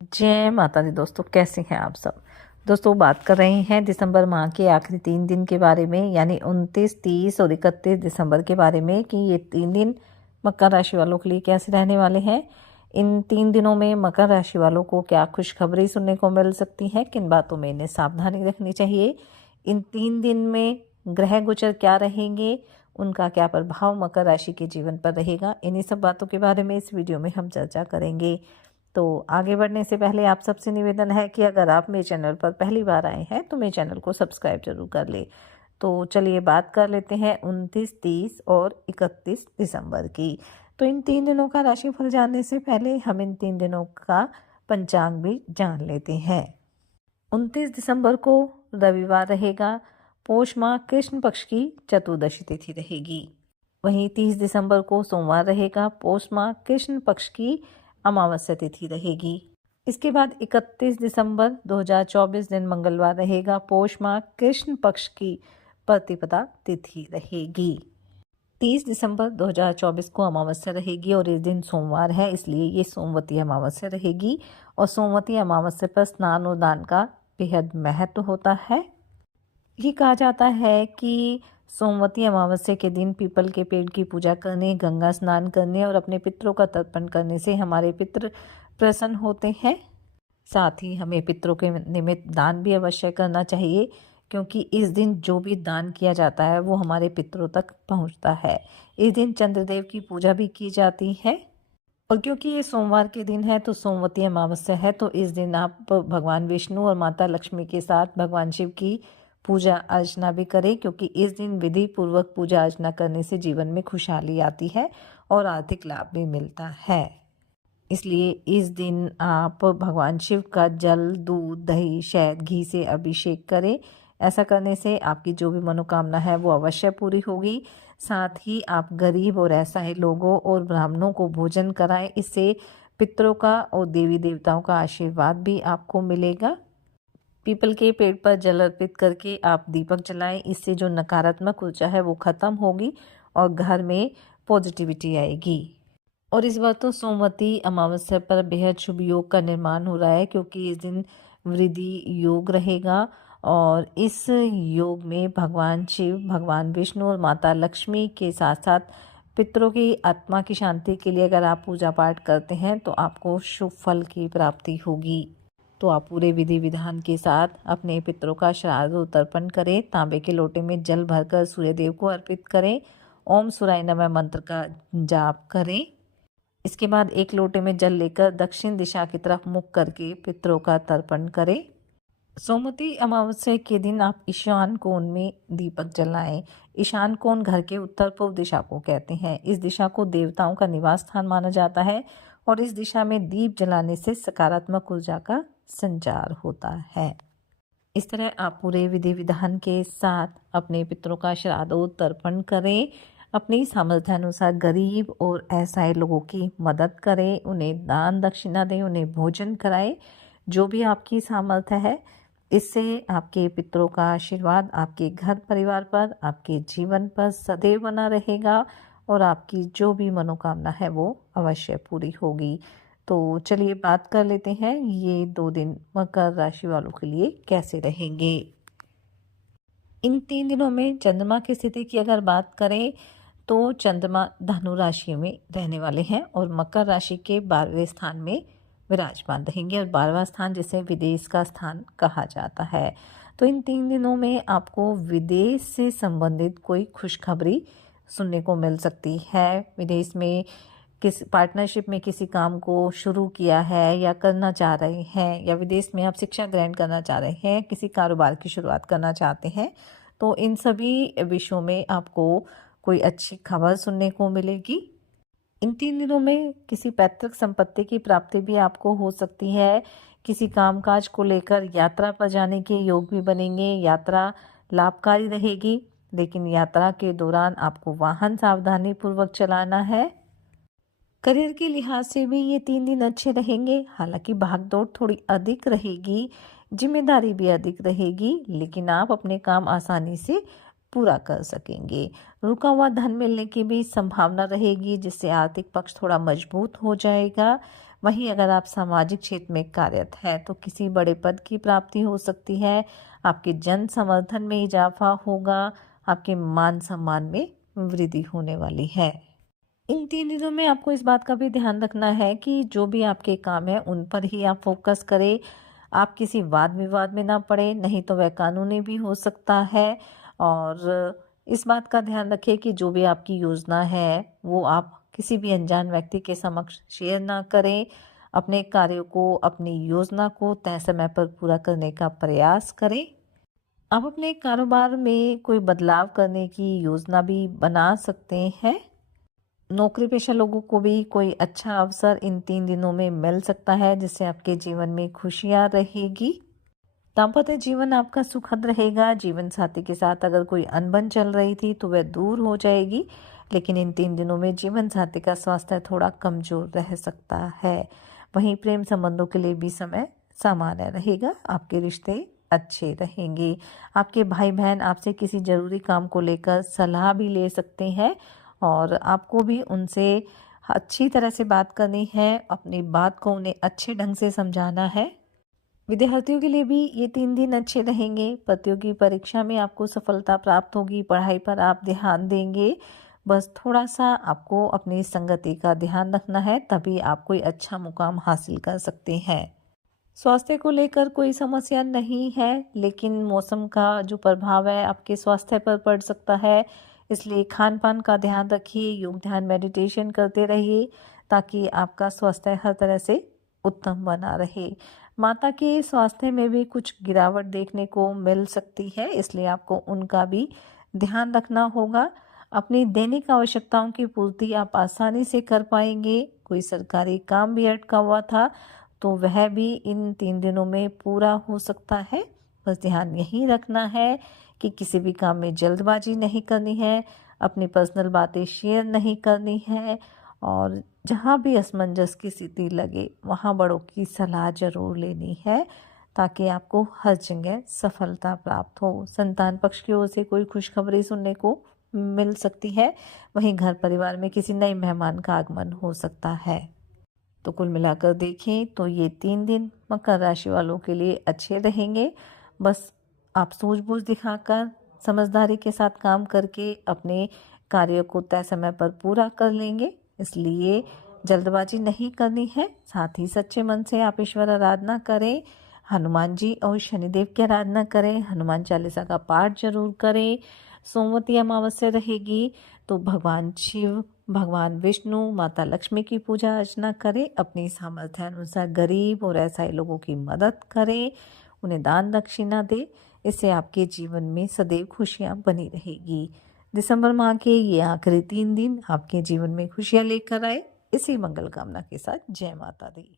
जय माता दी दोस्तों, कैसे हैं आप सब। दोस्तों बात कर रहे हैं दिसंबर माह के आखिरी 3 दिन के बारे में, यानी 29, 30 और 31 दिसंबर के बारे में कि ये 3 दिन मकर राशि वालों के लिए कैसे रहने वाले हैं। इन 3 दिनों में मकर राशि वालों को क्या खुशखबरी सुनने को मिल सकती है, किन बातों में इन्हें सावधानी रखनी चाहिए। इन 3 दिन में ग्रह गोचर क्या रहेंगे, उनका क्या प्रभाव मकर राशि के जीवन पर रहेगा, इन्हीं सब बातों के बारे में इस वीडियो में हम चर्चा करेंगे। तो आगे बढ़ने से पहले आप सबसे निवेदन है कि अगर आप मेरे चैनल पर पहली बार आए हैं तो मेरे चैनल को सब्सक्राइब जरूर कर ले। तो चलिए बात कर लेते हैं 29, 30 और 31 दिसंबर की। तो इन 3 दिनों का राशिफल जानने से पहले हम इन 3 दिनों का पंचांग भी जान लेते हैं। 29 दिसंबर को रविवार रहेगा, पौष माह कृष्ण पक्ष की चतुर्दशी तिथि रहेगी। वहीं 30 दिसंबर को सोमवार रहेगा, पौष माह कृष्ण पक्ष की अमावस्या तिथि रहेगी। इसके बाद 31 दिसंबर 2024 दिन मंगलवार रहेगा, पौष माह कृष्ण पक्ष की प्रतिपदा तिथि रहेगी। 30 दिसंबर 2024 को अमावस्या रहेगी और इस दिन सोमवार है, इसलिए ये सोमवती अमावस्या रहेगी। और सोमवती अमावस्या पर स्नान और दान का बेहद महत्व होता है। ये कहा जाता है कि सोमवती अमावस्या के दिन पीपल के पेड़ की पूजा करने, गंगा स्नान करने और अपने पितरों का तर्पण करने से हमारे पितृ प्रसन्न होते हैं। साथ ही हमें पितरों के निमित्त दान भी अवश्य करना चाहिए, क्योंकि इस दिन जो भी दान किया जाता है वो हमारे पितरों तक पहुंचता है। इस दिन चंद्रदेव की पूजा भी की जाती है। और क्योंकि ये सोमवार के दिन है तो सोमवती अमावस्या है, तो इस दिन आप भगवान विष्णु और माता लक्ष्मी के साथ भगवान शिव की पूजा अर्चना भी करें, क्योंकि इस दिन विधि पूर्वक पूजा अर्चना करने से जीवन में खुशहाली आती है और आर्थिक लाभ भी मिलता है। इसलिए इस दिन आप भगवान शिव का जल, दूध, दही, शहद, घी से अभिषेक करें। ऐसा करने से आपकी जो भी मनोकामना है वो अवश्य पूरी होगी। साथ ही आप गरीब और असहाय लोगों और ब्राह्मणों को भोजन कराएं, इससे पितरों का और देवी देवताओं का आशीर्वाद भी आपको मिलेगा। पीपल के पेड़ पर जल अर्पित करके आप दीपक जलाएं, इससे जो नकारात्मक ऊर्जा है वो खत्म होगी और घर में पॉजिटिविटी आएगी। और इस बार तो सोमवती अमावस्या पर बेहद शुभ योग का निर्माण हो रहा है, क्योंकि इस दिन वृद्धि योग रहेगा और इस योग में भगवान शिव, भगवान विष्णु और माता लक्ष्मी के साथ साथ पितरों की आत्मा की शांति के लिए अगर आप पूजा पाठ करते हैं तो आपको शुभ फल की प्राप्ति होगी। तो आप पूरे विधि विधान के साथ अपने पितरों का श्राद्ध और तर्पण करें। तांबे के लोटे में जल भरकर सूर्यदेव को अर्पित करें। ओम सूर्याय नमः मंत्र का जाप करें। इसके बाद एक लोटे में जल लेकर दक्षिण दिशा की तरफ मुख करके पितरों का तर्पण करें। सोमवती अमावस्या के दिन आप ईशान कोण में दीपक जलाएं। ईशान कोण घर के उत्तर पूर्व दिशा को कहते हैं। इस दिशा को देवताओं का निवास स्थान माना जाता है और इस दिशा में दीप जलाने से सकारात्मक ऊर्जा का संचार होता है। इस तरह आप पूरे विधि विधान के साथ अपने पितरों का श्राद्ध और तर्पण करें। अपनी सामर्थ्य अनुसार गरीब और असहाय लोगों की मदद करें, उन्हें दान दक्षिणा दें, उन्हें भोजन कराएं, जो भी आपकी सामर्थ्य है। इससे आपके पितरों का आशीर्वाद आपके घर परिवार पर, आपके जीवन पर सदैव बना रहेगा और आपकी जो भी मनोकामना है वो अवश्य पूरी होगी। तो चलिए बात कर लेते हैं ये 2 दिन मकर राशि वालों के लिए कैसे रहेंगे। इन 3 दिनों में चंद्रमा की स्थिति की अगर बात करें तो चंद्रमा धनु राशि में रहने वाले हैं और मकर राशि के 12वें स्थान में विराजमान रहेंगे। और 12वां स्थान जिसे विदेश का स्थान कहा जाता है। तो इन 3 दिनों में आपको विदेश से संबंधित कोई खुशखबरी सुनने को मिल सकती है। विदेश में किस पार्टनरशिप में किसी काम को शुरू किया है या करना चाह रहे हैं, या विदेश में आप शिक्षा ग्रहण करना चाह रहे हैं, किसी कारोबार की शुरुआत करना चाहते हैं, तो इन सभी विषयों में आपको कोई अच्छी खबर सुनने को मिलेगी। इन 3 दिनों में किसी पैतृक संपत्ति की प्राप्ति भी आपको हो सकती है। किसी कामकाज को लेकर यात्रा पर जाने के योग भी बनेंगे। यात्रा लाभकारी रहेगी, लेकिन यात्रा के दौरान आपको वाहन सावधानी पूर्वक चलाना है। करियर के लिहाज से भी ये 3 दिन अच्छे रहेंगे। हालांकि भागदौड़ थोड़ी अधिक रहेगी, जिम्मेदारी भी अधिक रहेगी, लेकिन आप अपने काम आसानी से पूरा कर सकेंगे। रुका हुआ धन मिलने की भी संभावना रहेगी, जिससे आर्थिक पक्ष थोड़ा मजबूत हो जाएगा। वहीं अगर आप सामाजिक क्षेत्र में कार्यरत हैं तो किसी बड़े पद की प्राप्ति हो सकती है, आपके जन समर्थन में इजाफा होगा, आपके मान सम्मान में वृद्धि होने वाली है। इन 3 दिनों में आपको इस बात का भी ध्यान रखना है कि जो भी आपके काम है उन पर ही आप फोकस करें। आप किसी वाद विवाद में ना पड़े, नहीं तो वह कानूनी भी हो सकता है। और इस बात का ध्यान रखें कि जो भी आपकी योजना है वो आप किसी भी अनजान व्यक्ति के समक्ष शेयर ना करें। अपने कार्यों को, अपनी योजना को तय समय पर पूरा करने का प्रयास करें। आप अपने कारोबार में कोई बदलाव करने की योजना भी बना सकते हैं। नौकरी पेशा लोगों को भी कोई अच्छा अवसर इन 3 दिनों में मिल सकता है, जिससे आपके जीवन में खुशियां रहेगी। दाम्पत्य जीवन आपका सुखद रहेगा। जीवन साथी के साथ अगर कोई अनबन चल रही थी तो वह दूर हो जाएगी, लेकिन इन 3 दिनों में जीवन साथी का स्वास्थ्य थोड़ा कमजोर रह सकता है। वहीं प्रेम संबंधों के लिए भी समय सामान्य रहेगा। आपके रिश्ते अच्छे रहेंगे। आपके भाई बहन आपसे किसी जरूरी काम को लेकर सलाह भी ले सकते हैं और आपको भी उनसे अच्छी तरह से बात करनी है, अपनी बात को उन्हें अच्छे ढंग से समझाना है। विद्यार्थियों के लिए भी ये 3 दिन अच्छे रहेंगे। प्रतियोगी परीक्षा में आपको सफलता प्राप्त होगी, पढ़ाई पर आप ध्यान देंगे। बस थोड़ा सा आपको अपनी संगति का ध्यान रखना है, तभी आप कोई अच्छा मुकाम हासिल कर सकते हैं। स्वास्थ्य को लेकर कोई समस्या नहीं है, लेकिन मौसम का जो प्रभाव है आपके स्वास्थ्य पर पड़ सकता है, इसलिए खान पान का ध्यान रखिए, योग ध्यान मेडिटेशन करते रहिए ताकि आपका स्वास्थ्य हर तरह से उत्तम बना रहे। माता के स्वास्थ्य में भी कुछ गिरावट देखने को मिल सकती है, इसलिए आपको उनका भी ध्यान रखना होगा। अपनी दैनिक आवश्यकताओं की पूर्ति आप आसानी से कर पाएंगे। कोई सरकारी काम भी अटका हुआ था तो वह भी इन 3 दिनों में पूरा हो सकता है। बस ध्यान यही रखना है कि किसी भी काम में जल्दबाजी नहीं करनी है, अपनी पर्सनल बातें शेयर नहीं करनी है और जहाँ भी असमंजस की स्थिति लगे वहाँ बड़ों की सलाह जरूर लेनी है ताकि आपको हर जगह सफलता प्राप्त हो। संतान पक्ष की ओर से कोई खुशखबरी सुनने को मिल सकती है। वहीं घर परिवार में किसी नए मेहमान का आगमन हो सकता है। तो कुल मिलाकर देखें तो ये 3 दिन मकर राशि वालों के लिए अच्छे रहेंगे। बस आप सूझबूझ दिखाकर समझदारी के साथ काम करके अपने कार्य को तय समय पर पूरा कर लेंगे, इसलिए जल्दबाजी नहीं करनी है। साथ ही सच्चे मन से आप ईश्वर आराधना करें, हनुमान जी और शनिदेव की आराधना करें, हनुमान चालीसा का पाठ जरूर करें। सोमवती अमावस्या रहेगी तो भगवान शिव, भगवान विष्णु, माता लक्ष्मी की पूजा अर्चना करें। अपनी सामर्थ्य अनुसार गरीब और असहाय लोगों की मदद करें, उन्हें दान दक्षिणा दे। इससे आपके जीवन में सदैव खुशियां बनी रहेगी। दिसंबर माह के ये आखिरी 3 दिन आपके जीवन में खुशियां लेकर आए, इसी मंगल कामना के साथ जय माता दी।